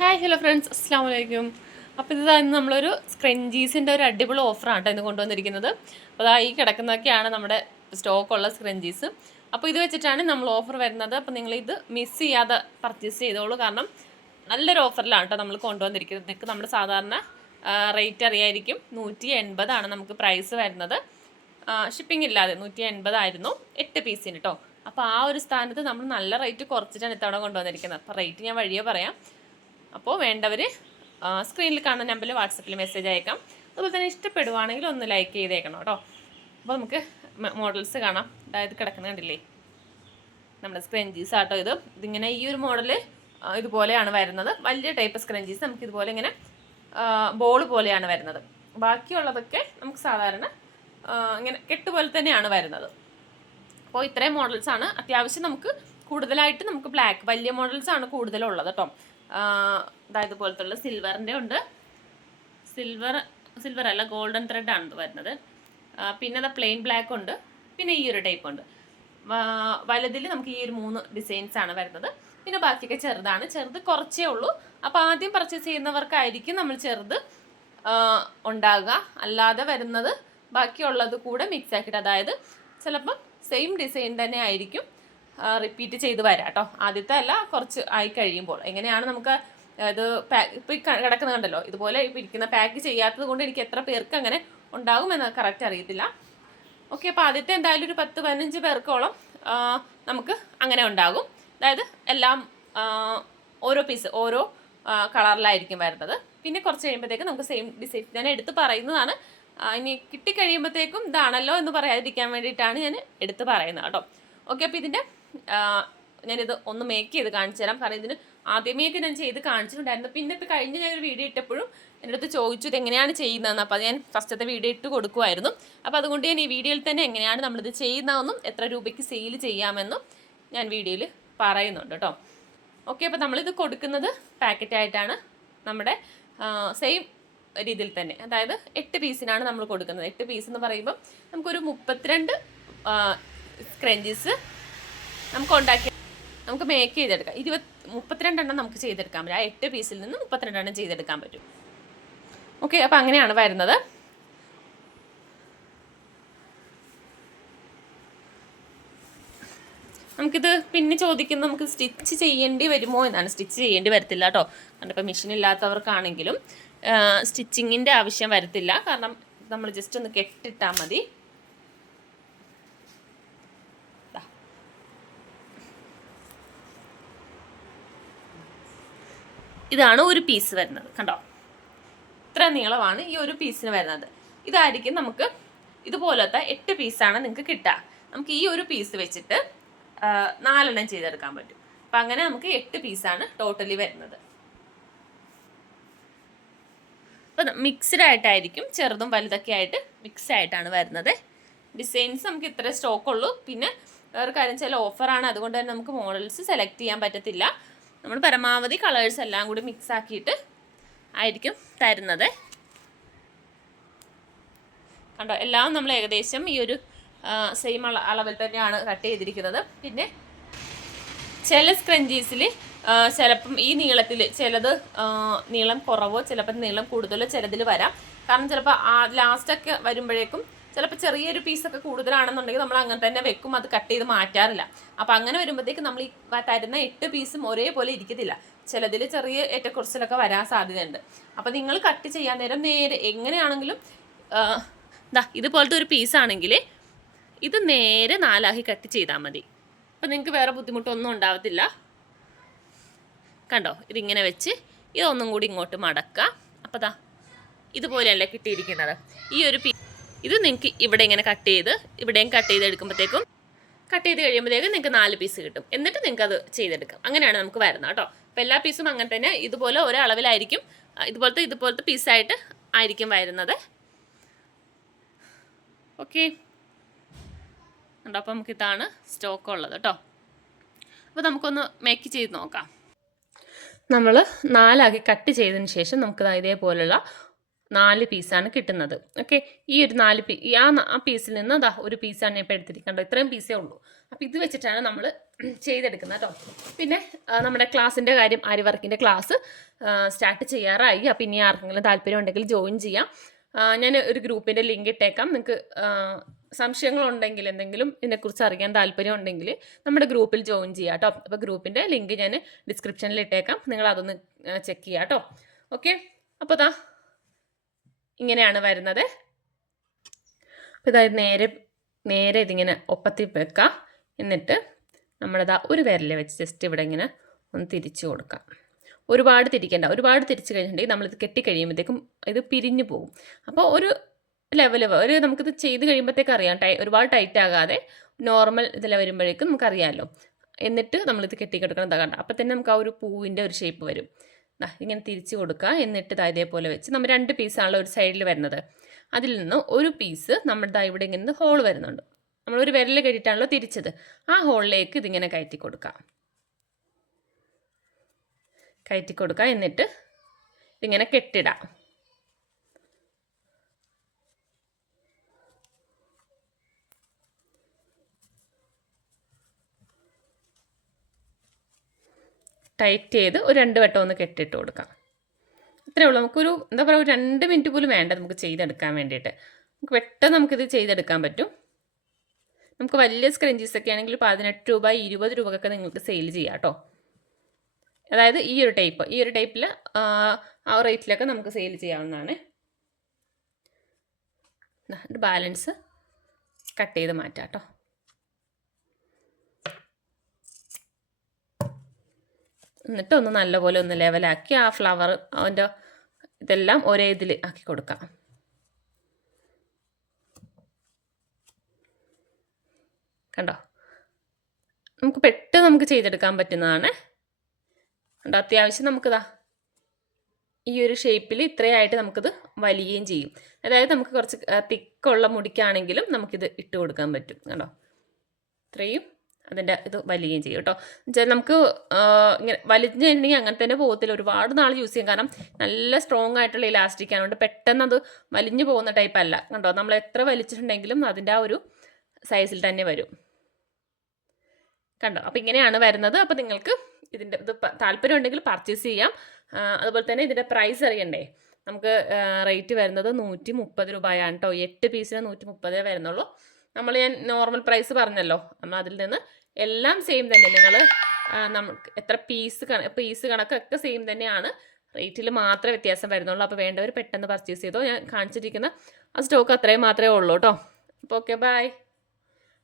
Hi hello friends, അസ്സാം വലൈക്കും. അപ്പോൾ ഇന്ന് നമ്മളൊരു സ്ക്രഞ്ചീസിൻ്റെ ഒരു അടിപൊളി ഓഫറാണ് ഇന്ന് കൊണ്ടുവന്നിരിക്കുന്നത്. അപ്പോൾ ഈ കിടക്കുന്നതൊക്കെയാണ് നമ്മുടെ സ്റ്റോക്കുള്ള സ്ക്രഞ്ചീസ്. അപ്പോൾ ഇത് വെച്ചിട്ടാണ് നമ്മൾ ഓഫർ വരുന്നത്. അപ്പോൾ നിങ്ങളിത് മിസ് ചെയ്യാതെ പർച്ചേസ് ചെയ്തോളൂ. കാരണം നല്ലൊരു ഓഫറിലാണ് കേട്ടോ നമ്മൾ കൊണ്ടുവന്നിരിക്കുന്നത്. നിങ്ങൾക്ക് നമ്മുടെ സാധാരണ റേറ്റ് അറിയായിരിക്കും. 180 നമുക്ക് പ്രൈസ് വരുന്നത്. ഷിപ്പിംഗ് ഇല്ലാതെ 180 ആയിരുന്നു 8 പീസിന് കേട്ടോ. അപ്പോൾ ആ ഒരു സ്ഥാനത്ത് നമ്മൾ നല്ല റേറ്റ് കുറച്ചിട്ടാണ് ഇത്തവണ കൊണ്ടുവന്നിരിക്കുന്നത്. അപ്പോൾ റേറ്റ് ഞാൻ വഴിയേ പറയാം. അപ്പോൾ വേണ്ടവർ സ്ക്രീനിൽ കാണുന്ന നമ്പറിൽ വാട്സപ്പിൽ മെസ്സേജ് അയക്കാം. അതുപോലെ തന്നെ ഇഷ്ടപ്പെടുവാണെങ്കിൽ ഒന്ന് ലൈക്ക് ചെയ്തേക്കണം കേട്ടോ. അപ്പോൾ നമുക്ക് മോഡൽസ് കാണാം. അതായത് കിടക്കുന്ന കണ്ടില്ലേ, നമ്മുടെ സ്ക്രഞ്ചീസ് ആട്ടോ. ഇതിങ്ങനെ ഈ ഒരു മോഡൽ ഇതുപോലെയാണ് വരുന്നത്. വലിയ ടൈപ്പ് സ്ക്രഞ്ചീസ് നമുക്ക് ഇതുപോലെ ഇങ്ങനെ ബോൾ പോലെയാണ് വരുന്നത്. ബാക്കിയുള്ളതൊക്കെ നമുക്ക് സാധാരണ ഇങ്ങനെ കെട്ടുപോലെ തന്നെയാണ് വരുന്നത്. അപ്പോൾ ഇത്രയും മോഡൽസാണ്. അത്യാവശ്യം നമുക്ക് കൂടുതലായിട്ട് നമുക്ക് ബ്ലാക്ക് വലിയ മോഡൽസാണ് കൂടുതലുള്ളത് കേട്ടോ. അതായത് പോലത്തുള്ള സിൽവറിൻ്റെ ഉണ്ട്. സിൽവർ അല്ല, ഗോൾഡൻ ത്രെഡ് ആണ് വരുന്നത്. പിന്നെ അത് പ്ലെയിൻ ബ്ലാക്ക് ഉണ്ട്. പിന്നെ ഈ ഒരു ടൈപ്പ് ഉണ്ട്. വലുതിൽ നമുക്ക് ഈ ഒരു 3 ഡിസൈൻസ് ആണ് വരുന്നത്. പിന്നെ ബാക്കിയൊക്കെ ചെറുതാണ്. ചെറുത് കുറച്ചേ ഉള്ളൂ. അപ്പോൾ ആദ്യം പർച്ചേസ് ചെയ്യുന്നവർക്കായിരിക്കും നമ്മൾ ചെറുത് ഉണ്ടാകുക. അല്ലാതെ വരുന്നത് ബാക്കിയുള്ളത് കൂടെ മിക്സ് ആക്കിയിട്ട്, അതായത് ചിലപ്പം സെയിം ഡിസൈൻ തന്നെ ആയിരിക്കും റിപ്പീറ്റ് ചെയ്ത് വരാം കേട്ടോ. ആദ്യത്തെ അല്ല, കുറച്ച് ആയി കഴിയുമ്പോൾ എങ്ങനെയാണ് നമുക്ക് ഇത് ഇപ്പോൾ കിടക്കുന്നത് കണ്ടല്ലോ, ഇതുപോലെ ഇപ്പോൾ ഇരിക്കുന്ന പാക്ക് ചെയ്യാത്തത് കൊണ്ട് എനിക്ക് എത്ര പേർക്ക് അങ്ങനെ ഉണ്ടാകുമെന്ന് കറക്റ്റ് അറിയത്തില്ല. ഓക്കെ, അപ്പോൾ ആദ്യത്തെ എന്തായാലും ഒരു 10-15 പേർക്കോളം നമുക്ക് അങ്ങനെ ഉണ്ടാകും. അതായത് എല്ലാം ഓരോ പീസ് ഓരോ കളറിലായിരിക്കും വരുന്നത്. പിന്നെ കുറച്ച് കഴിയുമ്പോഴത്തേക്കും നമുക്ക് സെയിം ഡിസൈൻ ഞാൻ എടുത്ത് പറയുന്നതാണ്. ഇനി കിട്ടിക്കഴിയുമ്പോഴത്തേക്കും ഇതാണല്ലോ എന്ന് പറയാതിരിക്കാൻ വേണ്ടിയിട്ടാണ് ഞാൻ എടുത്ത് പറയുന്നത് കേട്ടോ. ഓക്കെ, അപ്പോൾ ഇതിൻ്റെ ഞാനിത് ഒന്ന് മേക്ക് ചെയ്ത് കാണിച്ചു തരാം. കാരണം ഇതിന് ആദ്യമേക്ക് ഞാൻ ചെയ്ത് കാണിച്ചിട്ടുണ്ടായിരുന്നു. പിന്നെ ഇപ്പോൾ കഴിഞ്ഞ് ഞാനൊരു വീഡിയോ ഇട്ടപ്പോഴും എൻ്റെ അടുത്ത് ചോദിച്ചു ഇത് എങ്ങനെയാണ് ചെയ്യുന്നതെന്ന്. അപ്പോൾ ഞാൻ ഫസ്റ്റത്തെ വീഡിയോ ഇട്ട് കൊടുക്കുമായിരുന്നു. അപ്പോൾ അതുകൊണ്ട് ഞാൻ ഈ വീഡിയോയിൽ തന്നെ എങ്ങനെയാണ് നമ്മളിത് ചെയ്യുന്നതെന്നും എത്ര രൂപയ്ക്ക് സെയിൽ ചെയ്യാമെന്നും ഞാൻ വീഡിയോയിൽ പറയുന്നുണ്ട് കേട്ടോ. ഓക്കെ, അപ്പോൾ നമ്മളിത് കൊടുക്കുന്നത് പാക്കറ്റായിട്ടാണ്. നമ്മുടെ സെയിം രീതിയിൽ തന്നെ, അതായത് 8 പീസിനാണ് നമ്മൾ കൊടുക്കുന്നത്. 8 പീസ് എന്ന് പറയുമ്പം നമുക്കൊരു 32 സ്ക്രഞ്ചീസ് നമുക്ക് മേക്ക് ചെയ്തെടുക്കാം. 32 എണ്ണം നമുക്ക് ചെയ്തെടുക്കാൻ പറ്റും. ആ 8 പീസിൽ നിന്ന് 32 എണ്ണം ചെയ്തെടുക്കാൻ പറ്റും. ഓക്കെ, അപ്പോൾ അങ്ങനെയാണ് വരുന്നത്. നമുക്കിത് പിന്നെ ചോദിക്കുന്നത് നമുക്ക് സ്റ്റിച്ച് ചെയ്യേണ്ടി വരുമോ എന്നാണ്. സ്റ്റിച്ച് ചെയ്യേണ്ടി വരത്തില്ല കേട്ടോ. കാരണം ഇപ്പോൾ മെഷീൻ ഇല്ലാത്തവർക്കാണെങ്കിലും സ്റ്റിച്ചിങ്ങിൻ്റെ ആവശ്യം വരത്തില്ല. കാരണം നമ്മൾ ജസ്റ്റ് ഒന്ന് കെട്ടിട്ടാൽ മതി. ഇതാണ് ഒരു പീസ് വരുന്നത്, കണ്ടോ? ഇത്ര നീളമാണ് ഈ ഒരു പീസിന് വരുന്നത്. ഇതായിരിക്കും നമുക്ക് ഇതുപോലത്തെ 8 പീസാണ് നിങ്ങൾക്ക് കിട്ടുക. നമുക്ക് ഈ ഒരു പീസ് വെച്ചിട്ട് 4 എണ്ണം ചെയ്തെടുക്കാൻ പറ്റും. അപ്പം അങ്ങനെ നമുക്ക് 8 പീസാണ് ടോട്ടലി വരുന്നത്. അപ്പം മിക്സ്ഡ് ആയിട്ടായിരിക്കും, ചെറുതും വലുതൊക്കെ ആയിട്ട് മിക്സ് ആയിട്ടാണ് വരുന്നത്. ഡിസൈൻസ് നമുക്ക് ഇത്ര സ്റ്റോക്കുള്ളൂ. പിന്നെ വേറെ കാര്യം ചില ഓഫറാണ്, അതുകൊണ്ട് തന്നെ നമുക്ക് മോഡൽസ് സെലക്ട് ചെയ്യാൻ പറ്റത്തില്ല. നമ്മൾ പരമാവധി കളേഴ്സ് എല്ലാം കൂടി മിക്സ് ആക്കിയിട്ട് ആയിരിക്കും തരുന്നത്. കണ്ടോ, എല്ലാം നമ്മൾ ഏകദേശം ഈ ഒരു സെയിം അളവിൽ തന്നെയാണ് കട്ട് ചെയ്തിരിക്കുന്നത്. പിന്നെ ചില സ്ക്രഞ്ചീസിൽ ചിലപ്പം ഈ നീളത്തിൽ ചിലത് നീളം കുറവോ ചിലപ്പോൾ നീളം കൂടുതലോ ചിലതിൽ വരാം. കാരണം ചിലപ്പോൾ ലാസ്റ്റൊക്കെ വരുമ്പോഴേക്കും ചിലപ്പോൾ ചെറിയൊരു പീസൊക്കെ കൂടുതലാണെന്നുണ്ടെങ്കിൽ നമ്മൾ അങ്ങനെ തന്നെ വെക്കും, അത് കട്ട് ചെയ്ത് മാറ്റാറില്ല. അപ്പോൾ അങ്ങനെ വരുമ്പോഴത്തേക്ക് നമ്മൾ ഈ തരുന്ന 8 പീസും ഒരേപോലെ ഇരിക്കത്തില്ല. ചിലതിൽ ചെറിയ ഏറ്റക്കുറച്ചിലൊക്കെ വരാൻ സാധ്യതയുണ്ട്. അപ്പോൾ നിങ്ങൾ കട്ട് ചെയ്യാൻ നേരം നേരെ എങ്ങനെയാണെങ്കിലും ഇതുപോലത്തെ ഒരു പീസാണെങ്കിൽ ഇത് നേരെ 4 ആക്കി കട്ട് ചെയ്താൽ മതി. അപ്പോൾ നിങ്ങൾക്ക് വേറെ ബുദ്ധിമുട്ടൊന്നും ഉണ്ടാവത്തില്ല. കണ്ടോ, ഇതിങ്ങനെ വെച്ച് ഇതൊന്നും കൂടി ഇങ്ങോട്ട് മടക്കുക. അപ്പോൾ ഇതുപോലെയല്ലേ കിട്ടിയിരിക്കുന്നത്. ഈ ഒരു ഇത് നിങ്ങൾക്ക് ഇവിടെ ഇങ്ങനെ കട്ട് ചെയ്ത് ഇവിടെയും കട്ട് ചെയ്തെടുക്കുമ്പോഴത്തേക്കും കട്ട് ചെയ്ത് കഴിയുമ്പോഴത്തേക്കും നിങ്ങൾക്ക് 4 പീസ് കിട്ടും. എന്നിട്ട് നിങ്ങൾക്ക് അത് ചെയ്തെടുക്കാം. അങ്ങനെയാണ് നമുക്ക് വരുന്നത് കേട്ടോ. അപ്പോൾ എല്ലാ പീസും അങ്ങനെ തന്നെ ഇതുപോലെ ഓരോ അളവിലായിരിക്കും. ഇതുപോലത്തെ പീസായിട്ട് ആയിരിക്കും വരുന്നത്. ഓക്കെ, ഉണ്ടോ? അപ്പോൾ നമുക്കിതാണ് സ്റ്റോക്ക് ഉള്ളത് കേട്ടോ. അപ്പോൾ നമുക്കൊന്ന് മേക്ക് ചെയ്ത് നോക്കാം. നമ്മൾ 4 ആക്കി കട്ട് ചെയ്തതിന് ശേഷം നമുക്ക് ഇതേപോലുള്ള 4 പീസാണ് കിട്ടുന്നത്. ഓക്കെ, ഈ ഒരു 4 ആ പീസിൽ നിന്ന് ഒരു പീസാണ് ഞാൻ ഇപ്പോൾ എടുത്തിരിക്കേണ്ടത്. ഇത്രയും പീസേ ഉള്ളൂ. അപ്പോൾ ഇത് വെച്ചിട്ടാണ് നമ്മൾ ചെയ്തെടുക്കുന്നത് കേട്ടോ. പിന്നെ നമ്മുടെ ക്ലാസ്സിൻ്റെ കാര്യം, ആരി വർക്കിൻ്റെ ക്ലാസ് സ്റ്റാർട്ട് ചെയ്യാറായി. അപ്പോൾ ഇനി ആർക്കെങ്കിലും താല്പര്യം ഉണ്ടെങ്കിൽ ജോയിൻ ചെയ്യാം. ഞാൻ ഒരു ഗ്രൂപ്പിൻ്റെ ലിങ്ക് ഇട്ടേക്കാം. നിങ്ങൾക്ക് സംശയങ്ങളുണ്ടെങ്കിൽ, എന്തെങ്കിലും ഇതിനെക്കുറിച്ച് അറിയാൻ താല്പര്യം ഉണ്ടെങ്കിൽ നമ്മുടെ ഗ്രൂപ്പിൽ ജോയിൻ ചെയ്യാം കേട്ടോ. അപ്പോൾ ഗ്രൂപ്പിൻ്റെ ലിങ്ക് ഞാൻ ഡിസ്ക്രിപ്ഷനിൽ ഇട്ടേക്കാം, നിങ്ങൾ അതൊന്ന് ചെക്ക് ചെയ്യാം കേട്ടോ. ഓക്കെ, അപ്പോൾ ഇങ്ങനെയാണ് വരുന്നത്. അപ്പോൾ ഇതായത് നേരെ ഇതിങ്ങനെ ഒപ്പത്തിൽ വെക്കാം. എന്നിട്ട് നമ്മളിതാ ഒരു വിരൽ വെച്ച് ജസ്റ്റ് ഇവിടെ ഇങ്ങനെ ഒന്ന് തിരിച്ചു കൊടുക്കാം. ഒരുപാട് തിരിക്കേണ്ട, ഒരുപാട് തിരിച്ചു കഴിഞ്ഞിട്ടുണ്ടെങ്കിൽ നമ്മളിത് കെട്ടിക്കഴിയുമ്പോഴത്തേക്കും ഇത് പിരിഞ്ഞു പോകും. അപ്പോൾ ഒരു നമുക്കിത് ചെയ്ത് കഴിയുമ്പോഴത്തേക്ക് അറിയാം, ഒരുപാട് ടൈറ്റ് ആകാതെ നോർമൽ ഇതിൽ വരുമ്പോഴേക്കും നമുക്കറിയാമല്ലോ. എന്നിട്ട് നമ്മളിത് കെട്ടിക്കെടുക്കണം. കണ്ട, അപ്പോൾ തന്നെ നമുക്ക് ആ ഒരു പൂവിൻ്റെ ഒരു ഷേപ്പ് വരും. ഇങ്ങനെ തിരിച്ചു കൊടുക്കുക. എന്നിട്ട് ഇതേപോലെ വെച്ച് നമ്മൾ 2 പീസാണല്ലോ ഒരു സൈഡിൽ വരുന്നത്, അതിൽ നിന്ന് ഒരു പീസ് നമ്മുടെ ഇവിടെ ഇങ്ങനെ ഹോൾ വരുന്നുണ്ട്. നമ്മളൊരു വിരൽ കെട്ടിയിട്ടാണല്ലോ തിരിച്ചത്, ആ ഹോളിലേക്ക് ഇതിങ്ങനെ കയറ്റി കൊടുക്കുക. എന്നിട്ട് ഇതിങ്ങനെ കെട്ടിടാം. ടൈറ്റ് ചെയ്ത് ഒരു 2 വട്ടം ഒന്ന് കെട്ടിട്ട് കൊടുക്കാം. ഇത്രയേ ഉള്ളൂ. നമുക്കൊരു എന്താ പറയുക, ഒരു 2 മിനിറ്റ് പോലും വേണ്ട നമുക്ക് ചെയ്തെടുക്കാൻ വേണ്ടിയിട്ട്. നമുക്ക് പെട്ടെന്ന് നമുക്കിത് ചെയ്തെടുക്കാൻ പറ്റും. നമുക്ക് വലിയ സ്ക്രഞ്ചീസൊക്കെ ആണെങ്കിൽ 18 രൂപ 20 രൂപക്കൊക്കെ നിങ്ങൾക്ക് സെയിൽ ചെയ്യാം കേട്ടോ. അതായത് ഈ ഒരു ടൈപ്പിൽ ആ റേറ്റിലൊക്കെ നമുക്ക് സെയിൽ ചെയ്യാവുന്നതാണ്. ബാലൻസ് കട്ട് ചെയ്ത് മാറ്റാം കേട്ടോ. എന്നിട്ട് ഒന്ന് നല്ലപോലെ ഒന്ന് ലെവലാക്കി ആ ഫ്ലവർ അതിൻ്റെ ഇതെല്ലാം ഒരേ ഇതിൽ ആക്കി കൊടുക്കാം. കണ്ടോ, നമുക്ക് പെട്ടെന്ന് നമുക്ക് ചെയ്തെടുക്കാൻ പറ്റുന്നതാണ്. കണ്ടോ, അത്യാവശ്യം നമുക്കിതാ ഈ ഒരു ഷേപ്പിൽ ഇത്രയായിട്ട് നമുക്കിത് വലിയുകയും ചെയ്യും. അതായത് നമുക്ക് കുറച്ച് തിക്കുള്ള മുടിക്കാണെങ്കിലും നമുക്കിത് ഇട്ട് കൊടുക്കാൻ പറ്റും. കണ്ടോ, ഇത്രയും അതിൻ്റെ ഇത് വലിയുകയും ചെയ്യും കേട്ടോ. എന്നുവെച്ചാൽ നമുക്ക് ഇങ്ങനെ വലിഞ്ഞിട്ടുണ്ടെങ്കിൽ അങ്ങനെ തന്നെ പോകത്തില്ല, ഒരുപാട് നാൾ യൂസ് ചെയ്യും. കാരണം നല്ല സ്ട്രോങ് ആയിട്ടുള്ള ഇലാസ്റ്റിക് ആയതുകൊണ്ട് പെട്ടെന്ന് അത് വലിഞ്ഞു പോകുന്ന ടൈപ്പ് അല്ല. കണ്ടോ, നമ്മൾ എത്ര വലിച്ചിട്ടുണ്ടെങ്കിലും അതിൻ്റെ ആ ഒരു സൈസിൽ തന്നെ വരും. കണ്ടോ, അപ്പോൾ ഇങ്ങനെയാണ് വരുന്നത്. അപ്പോൾ നിങ്ങൾക്ക് ഇതിൻ്റെ ഇത് താല്പര്യം ഉണ്ടെങ്കിൽ പർച്ചേസ് ചെയ്യാം. അതുപോലെ തന്നെ ഇതിൻ്റെ പ്രൈസ് അറിയണ്ടേ, നമുക്ക് റേറ്റ് വരുന്നത് 130 രൂപയാണ് കേട്ടോ. 8 പീസിന് 130 വരുന്നുള്ളൂ. ഞാൻ നോർമൽ പ്രൈസ് പറഞ്ഞല്ലോ, നമ്മൾ അതിൽ നിന്ന് എല്ലാം സെയിം തന്നെ. നിങ്ങൾ നമുക്ക് എത്ര പീസ് കണക്കൊക്കെ സെയിം തന്നെയാണ്, റേറ്റിൽ മാത്രമേ വ്യത്യാസം വരുന്നുള്ളൂ. അപ്പോൾ വേണ്ടവർ പെട്ടെന്ന് പർച്ചേസ് ചെയ്തോ. ഞാൻ കാണിച്ചിരിക്കുന്ന ആ സ്റ്റോക്ക് അത്രയും മാത്രമേ ഉള്ളൂ കേട്ടോ. അപ്പോൾ ഓക്കെ, ബൈ.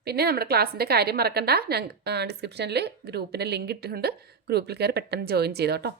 പിന്നെ നമ്മുടെ ക്ലാസ്സിൻ്റെ കാര്യം മറക്കണ്ട, ഞാൻ ഡിസ്ക്രിപ്ഷനിൽ ഗ്രൂപ്പിൻ്റെ ലിങ്ക് ഇട്ടിട്ടുണ്ട്. ഗ്രൂപ്പിൽ കയറി പെട്ടെന്ന് ജോയിൻ ചെയ്തോ കേട്ടോ.